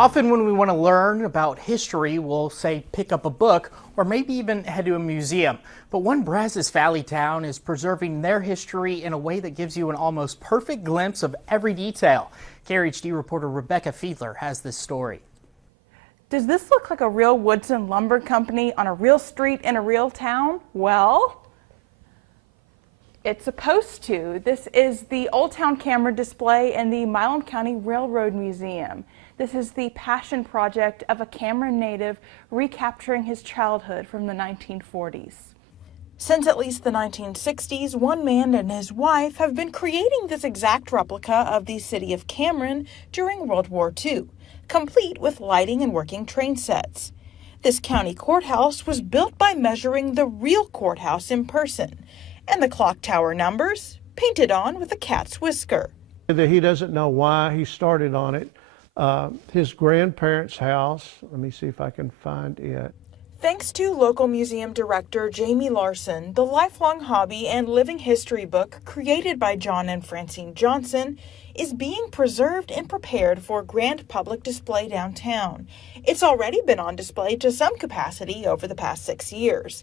Often when we want to learn about history, we'll say pick up a book or maybe even head to a museum. But one Brazos Valley town is preserving their history in a way that gives you an almost perfect glimpse of every detail. KRHD reporter Rebecca Fiedler has this story. Does this look like a real Woodson lumber company on a real street in a real town? Well, it's supposed to. This is the Old Town Camera display in the Milam County Railroad Museum. This is the passion project of a Cameron native recapturing his childhood from the 1940s. Since at least the 1960s, one man and his wife have been creating this exact replica of the city of Cameron during World War II, complete with lighting and working train sets. This county courthouse was built by measuring the real courthouse in person, and the clock tower numbers painted on with a cat's whisker. He doesn't know why he started on it. His grandparents' house, let me see if I can find it. Thanks to local museum director Jamie Larson, the lifelong hobby and living history book created by John and Francine Johnson is being preserved and prepared for grand public display downtown. It's already been on display to some capacity over the past 6 years.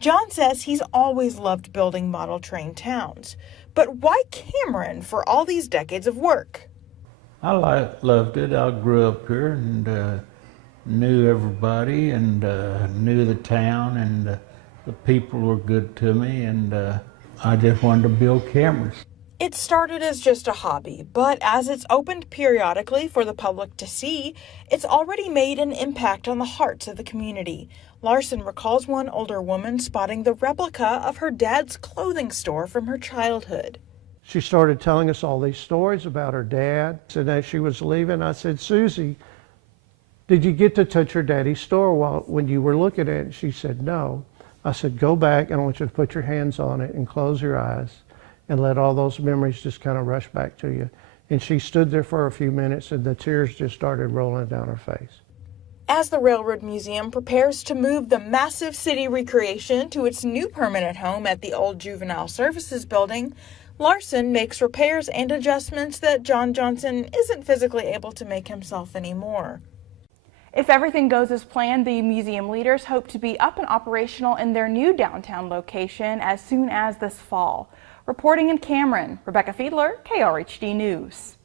John says he's always loved building model train towns. But why Cameron for all these decades of work? I loved it. I grew up here and knew everybody and knew the town, and the people were good to me, and I just wanted to build cameras. It started as just a hobby, but as it's opened periodically for the public to see, it's already made an impact on the hearts of the community. Larson recalls one older woman spotting the replica of her dad's clothing store from her childhood. She started telling us all these stories about her dad. And as she was leaving, I said, "Susie, did you get to touch your daddy's store when you were looking at it?" And she said, "No." I said, "Go back and I want you to put your hands on it and close your eyes and let all those memories just kind of rush back to you." And she stood there for a few minutes and the tears just started rolling down her face. As the Railroad Museum prepares to move the massive city recreation to its new permanent home at the old Juvenile Services Building, Larson makes repairs and adjustments that John Johnson isn't physically able to make himself anymore. If everything goes as planned, the museum leaders hope to be up and operational in their new downtown location as soon as this fall. Reporting in Cameron, Rebecca Fiedler, KRHD News.